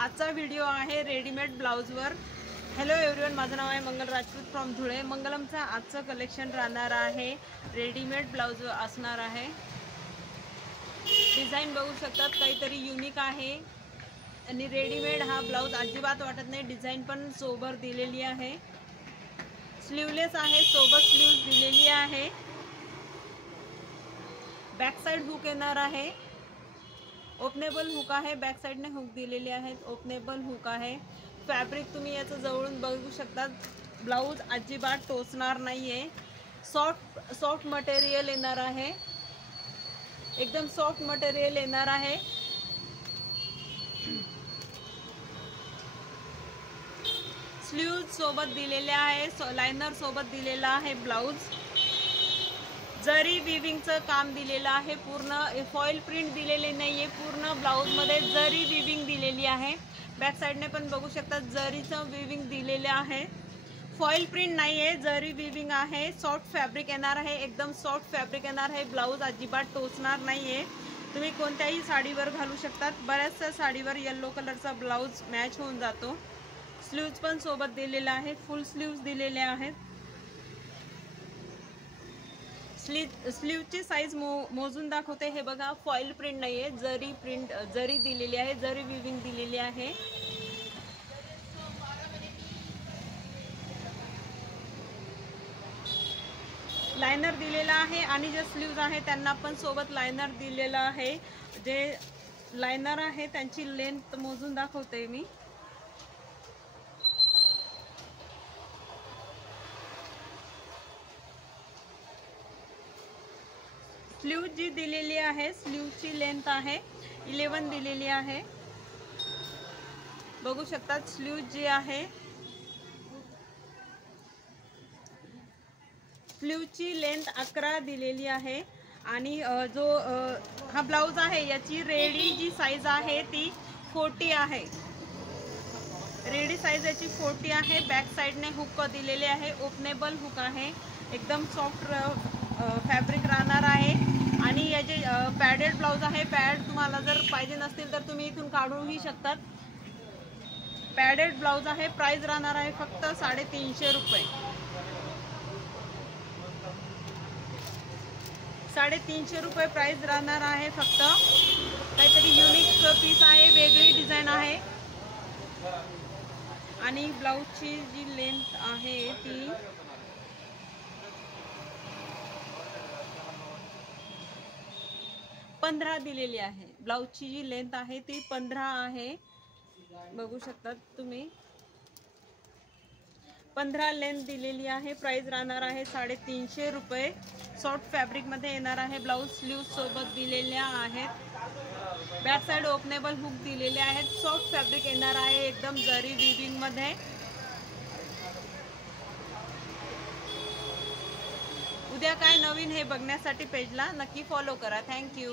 आजचा व्हिडिओ आहे readymade ब्लाउजवर। Hello everyone, माझं नाव आहे मंगल राजपूत फ्रॉम धुळे। मंगलमचा आजचं कलेक्शन राहणार आहे रेडीमेड ब्लाउज असणार आहे। डिझाइन बघू शकतात, काहीतरी युनिक आहे आणि रेडीमेड हा ब्लाउज अजिबात वाटत नाही। डिझाइन पण सोबर दिलेली आहे, स्लीवलेस आहे, सोबत स्लीव्ज दिलेली आहे। बॅक साइड हुक येणार आहे, ओपनेबल हुक आहे, बॅक साइडने हुक दिलेले आहेत, ओपनेबल हुक आहे। फॅब्रिक तुम्ही याचं जवळून बघू शकता, ब्लाउज अजिबात टोचणार नाहीये। सॉफ्ट मटेरियल येणार आहे, एकदम सॉफ्ट मटेरियल येणार आहे। स्लीव्ज सोबत दिलेले आहे, लाइनर सोबत दिलेला आहे ब्लाउज। जरी विविंगचं काम दिलेलं आहे, पूर्ण फॉइल प्रिंट दिलेले नाहीये, पूर्ण ब्लाउज मध्ये जरी विविंग दिलेली आहे। बॅक साइडने पण बघू शकता, जरीचं विविंग दिलेले आहे, फॉइल प्रिंट नाहीये, जरी विविंग आहे। सॉफ्ट फॅब्रिक येणार आहे, एकदम सॉफ्ट फॅब्रिक येणार आहे। ब्लाउज अजिबात टोचणार नाहीये, तुम्ही कोणत्याही साडीवर घालू शकतात। बऱ्याचशा साडीवर येलो कलरचा ब्लाउज मॅच होऊन जातो। स्लीव्ज पण सोबत दिलेला आहे, फुल स्लीव्ज दिलेले आहेत। स्लीवची साइज मोजून दाखवते, हे बघा, फॉइल प्रिंट नाहीये, जरी दिलेली आहे, जरी विविंग दिलेली आहे। लाइनर दिलेला आहे आणि जे स्लीव्ज आहे त्यांना पण सोबत लाइनर दिलेला आहे। जे लाइनर आहे त्यांची लेंथ मोजून दाखवते मी। स्लीव जी दिलेली आहे, स्लीवची लेंथ आहे 11 दिलेली आहे, बघू शकतात। स्लीव जी आहे, स्लीवची लेंथ 11 दिलेली आहे। आणि जो हा ब्लाउज आहे याची रेडी जी साइज आहे ती 40 आहे, रेडी साइज याची 40 आहे। बॅक साइडने हुक दिलेले आहे, ओपनेबल हुक आहे, एकदम सॉफ्ट फॅब्रिक राहणार आहे। आणि याचे पॅडेड ब्लाउज आहे, पॅड तुम्हाला जर पाहिजे नसतील तर तुम्ही इथून काढूही शकतात। पॅडेड ब्लाउज आहे, प्राइस राहणार आहे फक्त 350 रुपये, 350 रुपये प्राइस राहणार आहे फक्त। काहीतरी युनिक पीस आहे, वेगळी डिझाइन आहे। आणि ब्लाउजची जी लेंथ आहे ती 15 दिलेली आहे। ब्लाउजची जी लेंथ आहे ती 15 आहे, बघू शकतात तुम्ही, 15 लेंथ दिलेली आहे। प्राइस राहणार आहे 350 रुपये। सॉफ्ट फॅब्रिक मध्ये येणार आहे ब्लाउज, स्लीव सोबत दिलेल्या आहेत। बॅक साइड ओपनेबल हुक दिलेले आहेत, सॉफ्ट फॅब्रिक येणार आहे, एकदम जरी विविंग मध्ये। उद्या काय नवीन हे बघण्यासाठी पेजला नक्की फॉलो करा। थँक्यू।